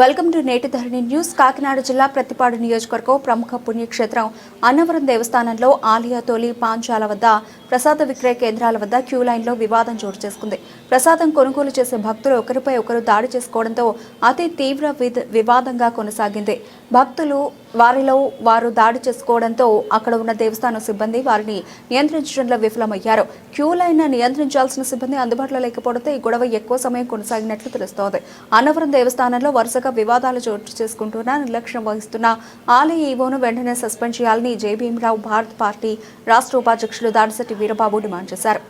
Welcome to నేటి ధరణి news. Kakinada జిల్లా ప్రతిపాడు నియోజకవర్గం ప్రముఖ పుణ్యక్షేత్రం అన్నవరం దేవస్థానంలో ఆలయ తొలి పాంచాల వద్ద ప్రసాద విక్రయ కేంద్రాల వద్ద క్యూ లైన్లో వివాదం చోటు చేసుకుంది. ప్రసాదం కొనుగోలు చేసే భక్తులు ఒకరిపై ఒకరు దాడి చేసుకోవడంతో అతి తీవ్ర వివాదంగా కొనసాగింది. భక్తులు వారు దాడి చేసుకోవడంతో అక్కడ ఉన్న దేవస్థానం సిబ్బంది వారిని నియంత్రించడంలో విఫలమయ్యారు. క్యూ లైన్ నియంత్రించాల్సిన సిబ్బంది అందుబాటులో లేకపోవడంతో ఈ గొడవ ఎక్కువ సమయం కొనసాగినట్లు తెలుస్తోంది. అన్నవరం దేవస్థానంలో వరుసగా వివాదాలు చోటు చేసుకుంటున్న నిర్లక్ష్యం వహిస్తున్న ఆలయ ఈవోను వెంటనే సస్పెండ్ చేయాలని జై భీమరావు భారత్ పార్టీ రాష్ట్ర ఉపాధ్యక్షులు దాడిశెట్టి వీరబాబు డిమాండ్ చేశారు.